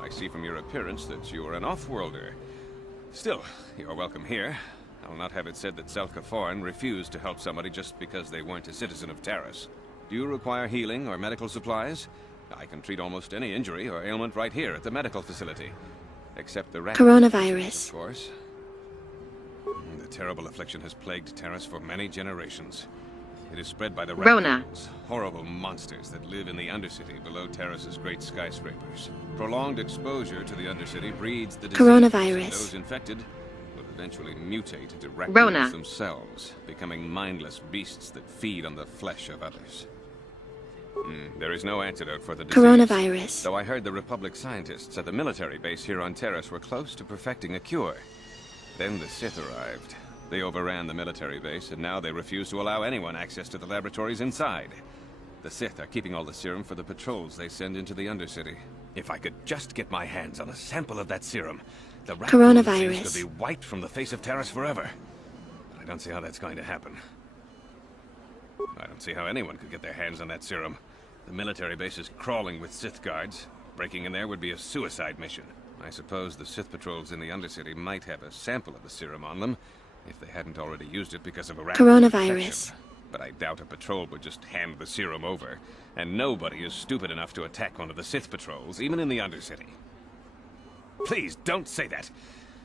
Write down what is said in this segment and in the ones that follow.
I see from your appearance that you are an off-worlder. Still, you're welcome here. I'll not have it said that Zelka Foreign refused to help somebody just because they weren't a citizen of Taris. Do you require healing or medical supplies? I can treat almost any injury or ailment right here at the medical facility. Except the rat Coronavirus. of course. The terrible affliction has plagued Taris for many generations. It is spread by the Rona. Raccoons, horrible monsters that live in the Undercity below Taris's great skyscrapers. Prolonged exposure to the Undercity breeds the disease. Coronavirus. And those infected will eventually mutate into raccoons Rona. themselves, becoming mindless beasts that feed on the flesh of others. There is no antidote for the disease. Coronavirus. Though I heard the Republic scientists at the military base here on Taris were close to perfecting a cure. Then the Sith arrived. They overran the military base, and now they refuse to allow anyone access to the laboratories inside. The Sith are keeping all the serum for the patrols they send into the Undercity. If I could just get my hands on a sample of that serum, the raccoon Coronavirus. seems to be wiped from the face of Taris forever. But I don't see how that's going to happen. I don't see how anyone could get their hands on that serum. The military base is crawling with Sith guards. Breaking in there would be a suicide mission. I suppose the Sith patrols in the Undercity might have a sample of the serum on them, if they hadn't already used it because of a raccoon Coronavirus. infection. But I doubt a patrol would just hand the serum over. And nobody is stupid enough to attack one of the Sith patrols, even in the Undercity. Please, don't say that.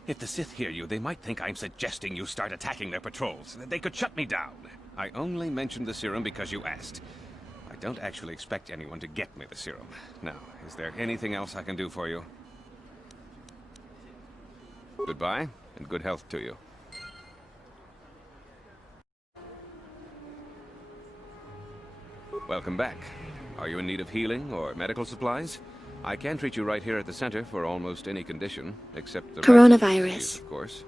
If the Sith hear you, they might think I'm suggesting you start attacking their patrols. They could shut me down. I only mentioned the serum because you asked. I don't actually expect anyone to get me the serum. Now, is there anything else I can do for you? Goodbye, and good health to you. Welcome back. Are you in need of healing or medical supplies? I can treat you right here at the center for almost any condition, except the Coronavirus. disease, of course.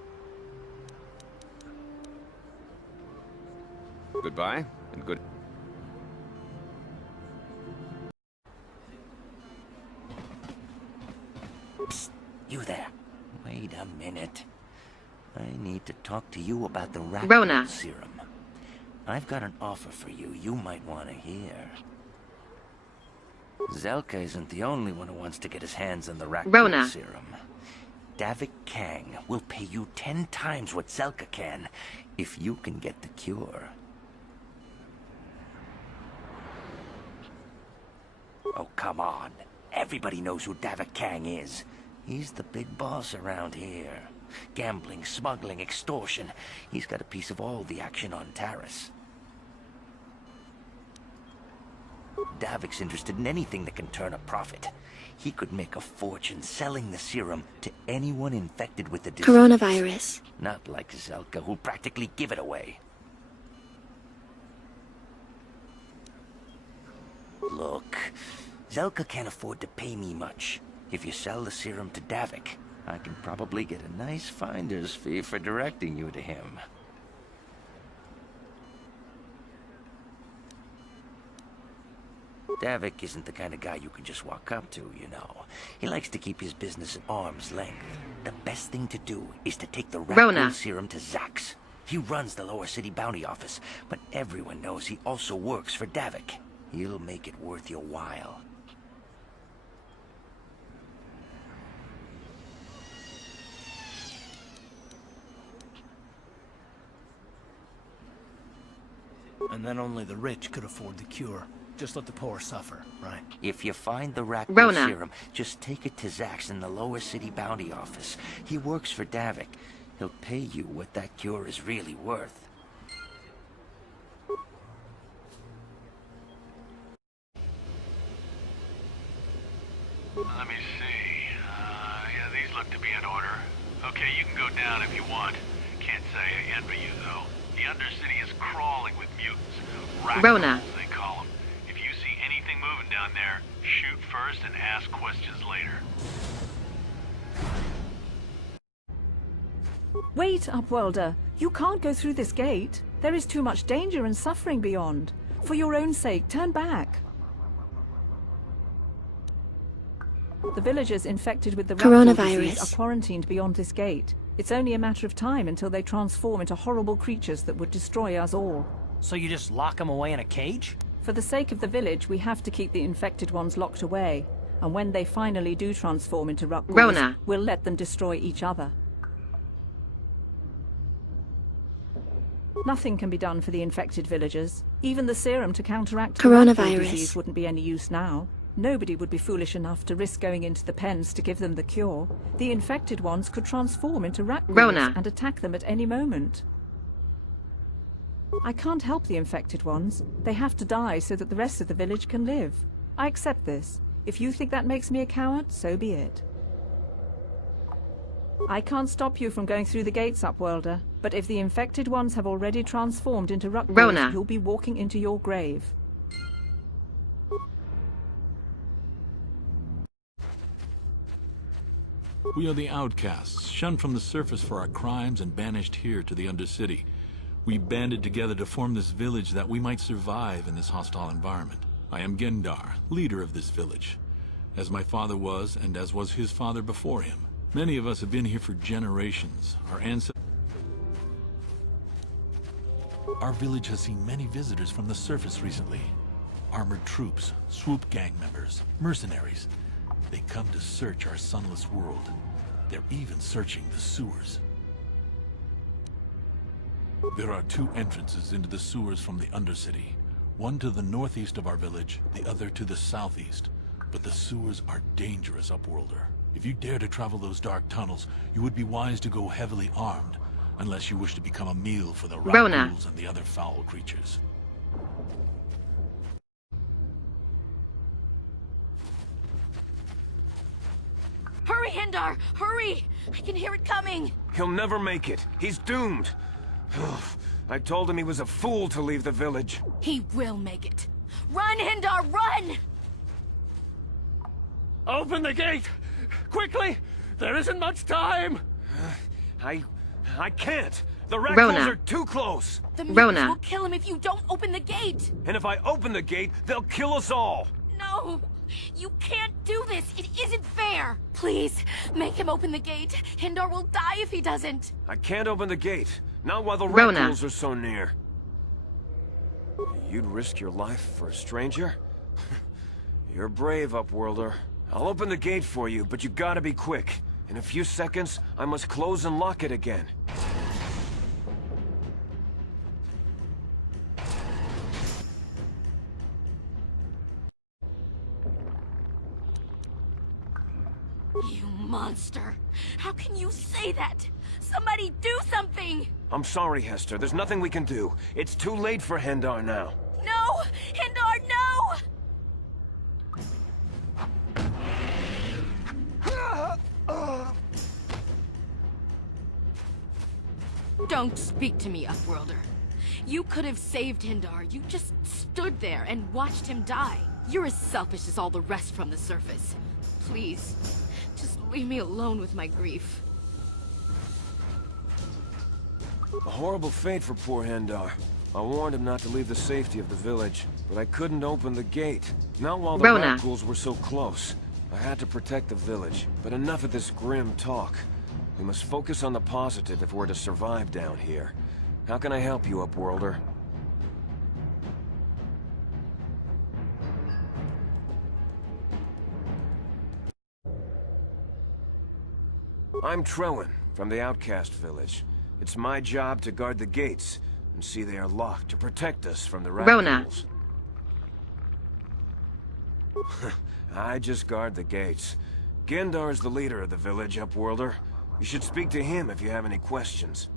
Goodbye, and good... Psst, you there. Wait a minute. I need to talk to you about the raccoon Rona. serum. I've got an offer for you might want to hear. Zelka isn't the only one who wants to get his hands on the raccoon Rona. serum. Davik Kang will pay you 10 times what Zelka can if you can get the cure. Oh, come on. Everybody knows who Davik Kang is. He's the big boss around here. Gambling, smuggling, extortion. He's got a piece of all the action on Taris. Davik's interested in anything that can turn a profit. He could make a fortune selling the serum to anyone infected with the disease. Coronavirus. Not like Zelka, who'll practically give it away. Look, Zelka can't afford to pay me much. If you sell the serum to Davik, I can probably get a nice finder's fee for directing you to him. Davik isn't the kind of guy you can just walk up to, you know. He likes to keep his business at arm's length. The best thing to do is to take the Rona. raccoon serum to Zax. He runs the Lower City Bounty Office, but everyone knows he also works for Davik. He'll make it worth your while. And then only the rich could afford the cure. Just let the poor suffer, right? If you find the raccoon Rona. serum, just take it to Zax in the Lower City Bounty Office. He works for Davik. He'll pay you what that cure is really worth. Let me see. Yeah, these look to be in order. Okay, you can go down if you want. Can't say I envy you, though. The Undercity is crawling with mutants. Raccoons, Rona. they call them. If you see anything moving down there, shoot first and ask questions later. Wait, Upworlder. You can't go through this gate. There is too much danger and suffering beyond. For your own sake, turn back. The villagers infected with the raccoon Coronavirus. disease are quarantined beyond this gate. It's only a matter of time until they transform into horrible creatures that would destroy us all. So you just lock them away in a cage? For the sake of the village, we have to keep the infected ones locked away. And when they finally do transform into Ruck ghouls, Rona. we'll let them destroy each other. Nothing can be done for the infected villagers. Even the serum to counteract the rat Coronavirus. disease wouldn't be any use now. Nobody would be foolish enough to risk going into the pens to give them the cure. The infected ones could transform into rat ghouls Rona. and attack them at any moment. I can't help the infected ones. They have to die so that the rest of the village can live. I accept this. If you think that makes me a coward, so be it. I can't stop you from going through the gates, Upworlder, but if the infected ones have already transformed into Ruck ghouls, Rona. you'll be walking into your grave. We are the outcasts, shunned from the surface for our crimes and banished here to the Undercity. We banded together to form this village that we might survive in this hostile environment. I am Gendar, leader of this village, as my father was and as was his father before him. Many of us have been here for generations. Our village has seen many visitors from the surface recently. Armored troops, swoop gang members, mercenaries. They come to search our sunless world. They're even searching the sewers. There are two entrances into the sewers from the Undercity. One to the northeast of our village, the other to the southeast. But the sewers are dangerous, Upworlder. If you dare to travel those dark tunnels, you would be wise to go heavily armed, unless you wish to become a meal for the Rona. rat and the other foul creatures. Hurry, Hindar! Hurry! I can hear it coming! He'll never make it. He's doomed. I told him he was a fool to leave the village. He will make it. Run, Hindar, run! Open the gate! Quickly! There isn't much time! I can't. The rat Rona. ghouls are too close. The mutants Rona. will kill him if you don't open the gate! And if I open the gate, they'll kill us all. No! You can't do this! It isn't fair! Please, make him open the gate. Hindar will die if he doesn't. I can't open the gate. Not while the rat Rona. ghouls are so near. You'd risk your life for a stranger? You're brave, Upworlder. I'll open the gate for you, but you gotta be quick. In a few seconds, I must close and lock it again. You monster! How can you say that? Somebody do something! I'm sorry, Hester. There's nothing we can do. It's too late for Hendar now. No! Hindar, no! Don't speak to me, Upworlder. You could have saved Hindar. You just stood there and watched him die. You're as selfish as all the rest from the surface. Please, just leave me alone with my grief. A horrible fate for poor Hendar. I warned him not to leave the safety of the village, but I couldn't open the gate. Not while the Rona. rat ghouls were so close. I had to protect the village, but enough of this grim talk. We must focus on the positive if we're to survive down here. How can I help you, Upworlder? I'm Trellin, from the Outcast Village. It's my job to guard the gates, and see they are locked to protect us from the rat Rona. ghouls. I just guard the gates. Gendar's the leader of the village, Upworlder. You should speak to him if you have any questions.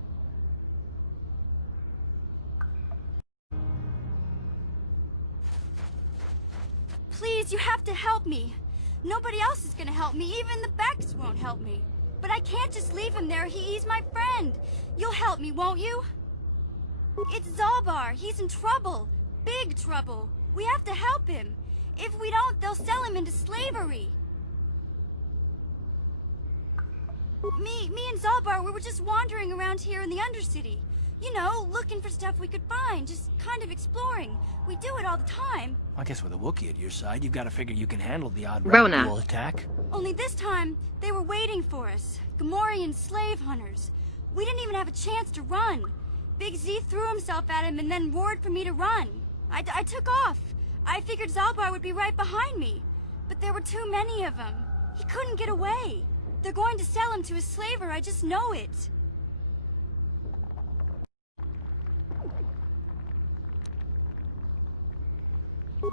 Please, you have to help me. Nobody else is gonna help me. Even the Becks won't help me. But I can't just leave him there. He's my friend. You'll help me, won't you? It's Zalbar. He's in trouble. Big trouble. We have to help him. If we don't, they'll sell him into slavery. Me and Zalbar, we were just wandering around here in the Undercity. You know, looking for stuff we could find, just kind of exploring. We do it all the time. I guess with a Wookiee at your side, you've got to figure you can handle the odd Rona. rat ghoul attack. Only this time, they were waiting for us. Gamorrean slave hunters. We didn't even have a chance to run. Big Z threw himself at him and then roared for me to run. I took off. I figured Zalbar would be right behind me. But there were too many of them. He couldn't get away. They're going to sell him to a slaver, I just know it.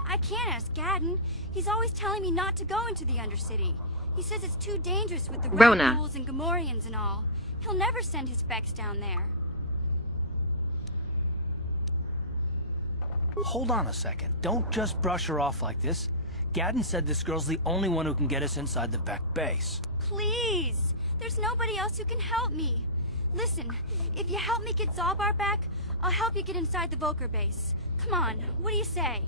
I can't ask Gadden. He's always telling me not to go into the Undercity. He says it's too dangerous with the Rona. rat ghouls and Gamorreans and all. He'll never send his specs down there. Hold on a second. Don't just brush her off like this. Gadden said this girl's the only one who can get us inside the Beck base. Please! There's nobody else who can help me. Listen, if you help me get Zalbar back, I'll help you get inside the Volker base. Come on, what do you say?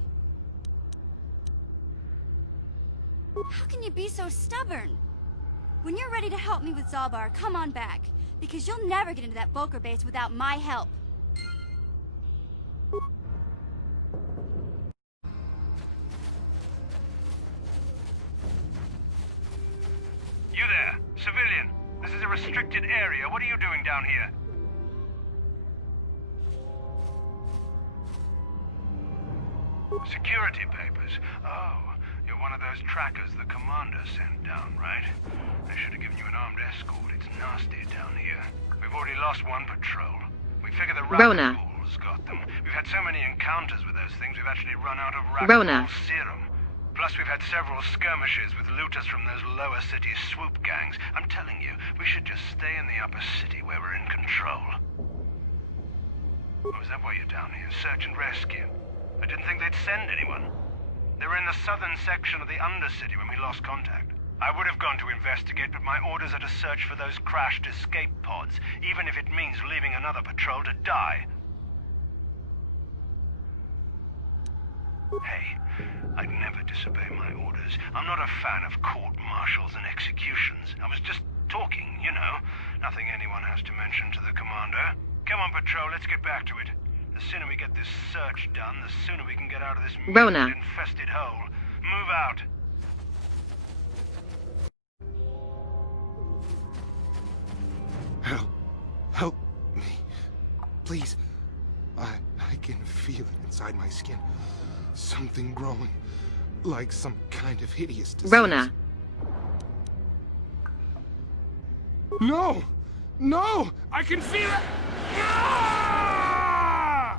How can you be so stubborn? When you're ready to help me with Zalbar, come on back. Because you'll never get into that Volker base without my help. You there, civilian. This is a restricted area. What are you doing down here? Security papers. Oh, you're one of those trackers the commander sent down, right? They should have given you an armed escort. It's nasty down here. We've already lost one patrol. We figure the Rona. Rakghouls got them. We've had so many encounters with those things, we've actually run out of Rona. Rakghoul serum. Plus, we've had several skirmishes with looters from those lower city swoop gangs. I'm telling you, we should just stay in the upper city where we're in control. Oh, is that why you're down here? Search and rescue? I didn't think they'd send anyone. They were in the southern section of the Undercity when we lost contact. I would have gone to investigate, but my orders are to search for those crashed escape pods, even if it means leaving another patrol to die. Hey, I'd never disobey my orders. I'm not a fan of court-martials and executions. I was just talking, you know. Nothing anyone has to mention to the commander. Come on, patrol, let's get back to it. The sooner we get this search done, the sooner we can get out of this Rona. mutant-infested hole. Move out. Help me. Please. I can feel it inside my skin. Something growing. Like some kind of hideous disease. Rona. No! No! I can feel it! Ah!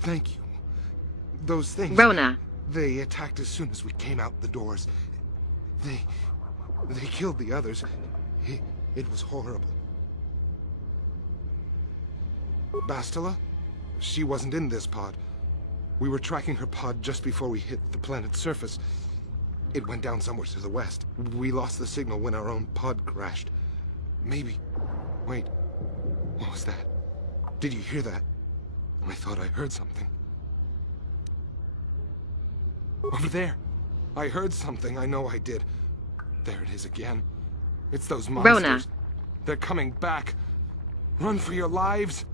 Thank you. Those things... Rona. They attacked as soon as we came out the doors. They killed the others. It was horrible. Bastila? She wasn't in this pod. We were tracking her pod just before we hit the planet's surface. It went down somewhere to the west. We lost the signal when our own pod crashed. Maybe... Wait. What was that? Did you hear that? I thought I heard something. Over there. I heard something. I know I did. There it is again. It's those monsters. Rona. They're coming back. Run for your lives.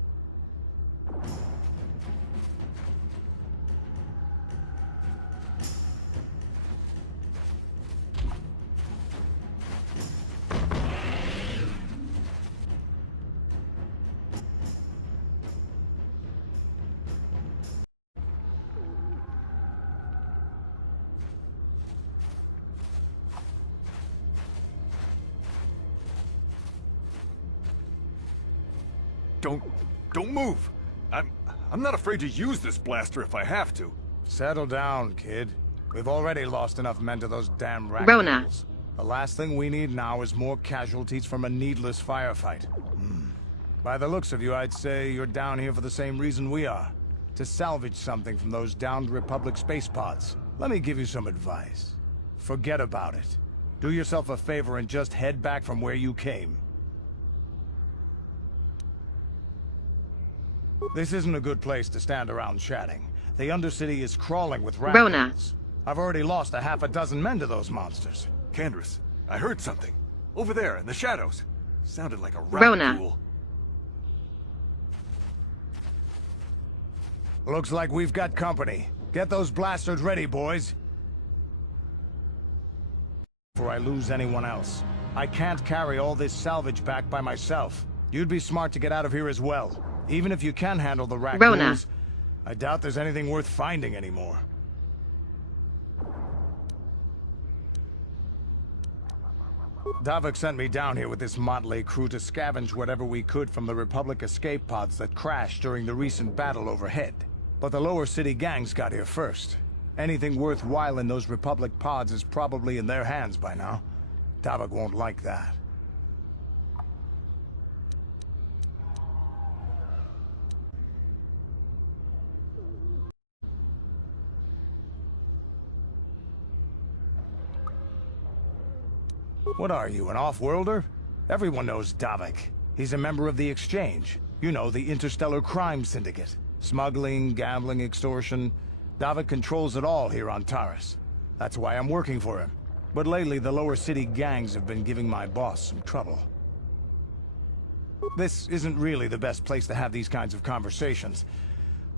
Don't move. I'm not afraid to use this blaster if I have to. Settle down, kid. We've already lost enough men to those damn Rona. Rakghouls. The last thing we need now is more casualties from a needless firefight. By the looks of you, I'd say you're down here for the same reason we are. To salvage something from those downed Republic space pods. Let me give you some advice. Forget about it. Do yourself a favor and just head back from where you came. This isn't a good place to stand around chatting. The Undercity is crawling with Rona. Rakghouls. I've already lost a half a dozen men to those monsters. Candrass, I heard something. Over there, in the shadows. Sounded like a Rona. Rakghoul. Looks like we've got company. Get those blasters ready, boys. Before I lose anyone else. I can't carry all this salvage back by myself. You'd be smart to get out of here as well. Even if you can handle the raccoons, I doubt there's anything worth finding anymore. Davik sent me down here with this motley crew to scavenge whatever we could from the Republic escape pods that crashed during the recent battle overhead. But the lower city gangs got here first. Anything worthwhile in those Republic pods is probably in their hands by now. Davik won't like that. What are you, an off-worlder? Everyone knows Davik. He's a member of the Exchange. You know, the Interstellar Crime Syndicate. Smuggling, gambling, extortion. Davik controls it all here on Taris. That's why I'm working for him. But lately, the lower city gangs have been giving my boss some trouble. This isn't really the best place to have these kinds of conversations,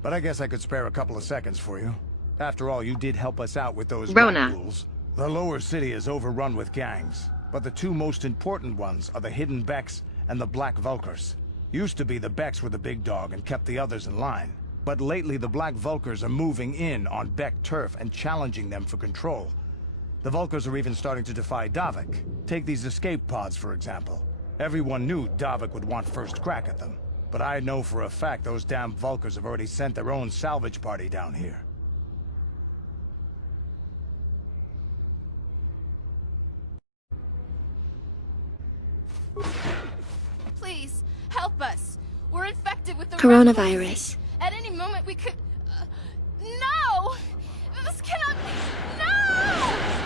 but I guess I could spare a couple of seconds for you. After all, you did help us out with those rules. The lower city is overrun with gangs, but the two most important ones are the Hidden Becks and the Black Vulkars. Used to be the Becks were the big dog and kept the others in line. But lately the Black Vulkars are moving in on Beck turf and challenging them for control. The Vulkars are even starting to defy Davik. Take these escape pods, for example. Everyone knew Davik would want first crack at them. But I know for a fact those damn Vulkars have already sent their own salvage party down here. Please, help us. We're infected with the Coronavirus. At any moment we could... no! This cannot be... No!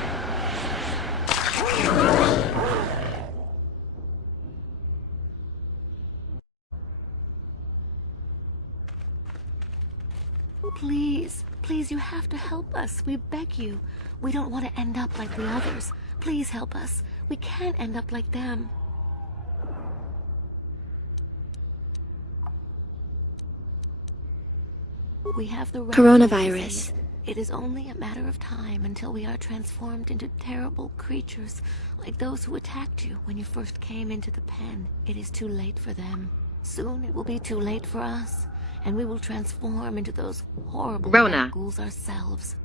Please, please, you have to help us. We beg you. We don't want to end up like the others. Please help us. We can't end up like them. We have the Coronavirus. It is only a matter of time until we are transformed into terrible creatures, like those who attacked you when you first came into the pen. It is too late for them. Soon it will be too late for us, and we will transform into those horrible ghouls ourselves.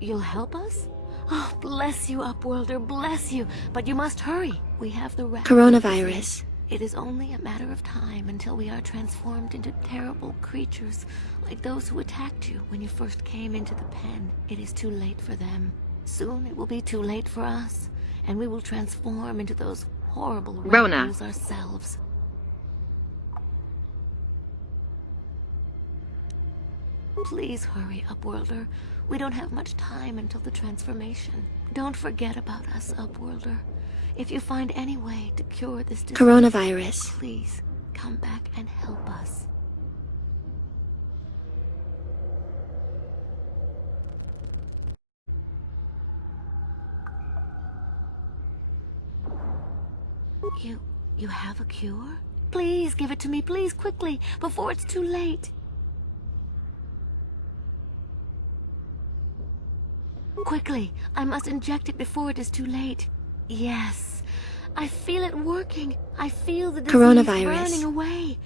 You'll help us? Oh, bless you, Upworlder, bless you. But you must hurry. We have the Coronavirus. It is only a matter of time until we are transformed into terrible creatures, like those who attacked you when you first came into the pen. It is too late for them. Soon it will be too late for us, and we will transform into those horrible ghouls ourselves. Please hurry, Upworlder. We don't have much time until the transformation. Don't forget about us, Upworlder. If you find any way to cure this disease, Coronavirus. please come back and help us. You have a cure? Please give it to me, please, quickly, before it's too late. Quickly, I must inject it before it is too late. Yes, I feel it working. I feel the disease burning away.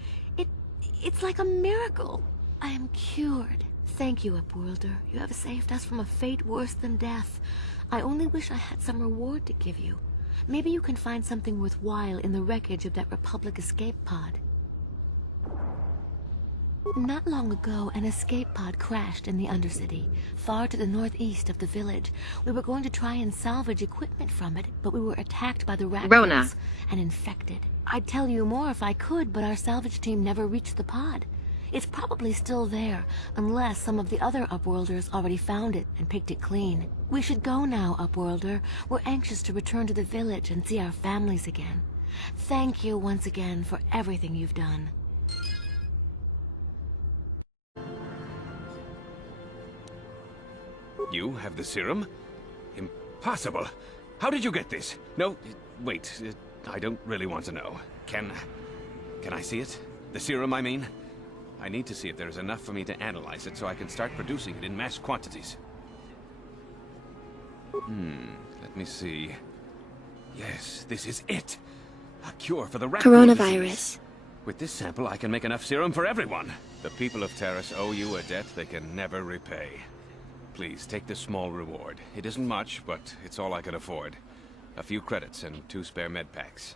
It's like a miracle. I am cured. Thank you, Upworlder. You have saved us from a fate worse than death. I only wish I had some reward to give you. Maybe you can find something worthwhile in the wreckage of that Republic escape pod. Not long ago, an escape pod crashed in the Undercity, far to the northeast of the village. We were going to try and salvage equipment from it, but we were attacked by the raccoons and infected. I'd tell you more if I could, but our salvage team never reached the pod. It's probably still there, unless some of the other Upworlders already found it and picked it clean. We should go now, Upworlder. We're anxious to return to the village and see our families again. Thank you once again for everything you've done. You have the serum? Impossible. How did you get this? No, wait. I don't really want to know. Can I see it? The serum, I mean? I need to see if there's enough for me to analyze it so I can start producing it in mass quantities. Let me see. Yes, this is it. A cure for the raccoon Coronavirus. disease. With this sample, I can make enough serum for everyone. The people of Taris owe you a debt they can never repay. Please, take this small reward. It isn't much, but it's all I can afford. A few credits and 2 spare med packs.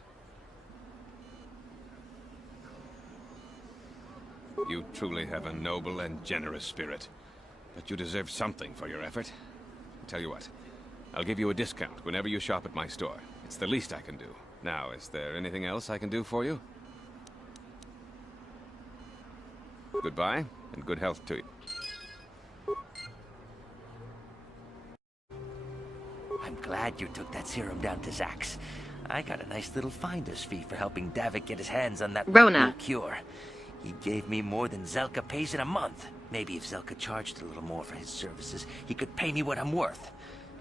You truly have a noble and generous spirit. But you deserve something for your effort. Tell you what, I'll give you a discount whenever you shop at my store. It's the least I can do. Now, is there anything else I can do for you? Goodbye, and good health to you. I'm glad you took that serum down to Zack's. I got a nice little finder's fee for helping Davik get his hands on that Rona. cure. He gave me more than Zelka pays in a month. Maybe if Zelka charged a little more for his services, he could pay me what I'm worth.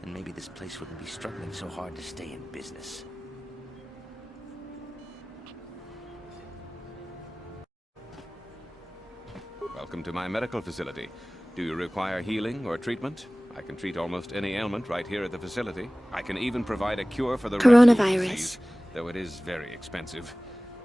And maybe this place wouldn't be struggling so hard to stay in business. Welcome to my medical facility. Do you require healing or treatment? I can treat almost any ailment right here at the facility. I can even provide a cure for the Coronavirus. raccoon disease, though it is very expensive.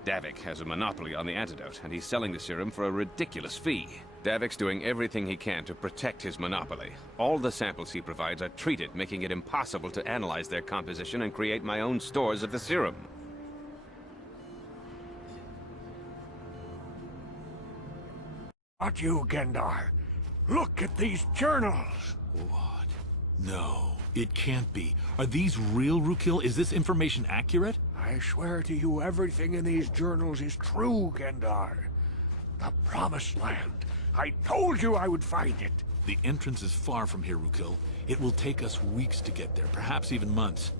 Davik has a monopoly on the antidote, and he's selling the serum for a ridiculous fee. Davik's doing everything he can to protect his monopoly. All the samples he provides are treated, making it impossible to analyze their composition and create my own stores of the serum. Not you, Gendar. Look at these journals. What? No, it can't be. Are these real, Rukil? Is this information accurate? I swear to you, everything in these journals is true, Gendar. The Promised Land. I told you I would find it. The entrance is far from here, Rukil. It will take us weeks to get there, perhaps even months.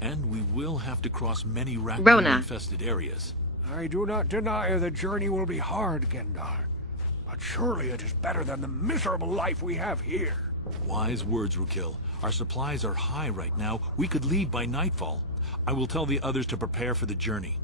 And we will have to cross many raccoon-infested areas. I do not deny the journey will be hard, Gendar. But surely it is better than the miserable life we have here. Wise words, Rukil. Our supplies are high right now. We could leave by nightfall. I will tell the others to prepare for the journey.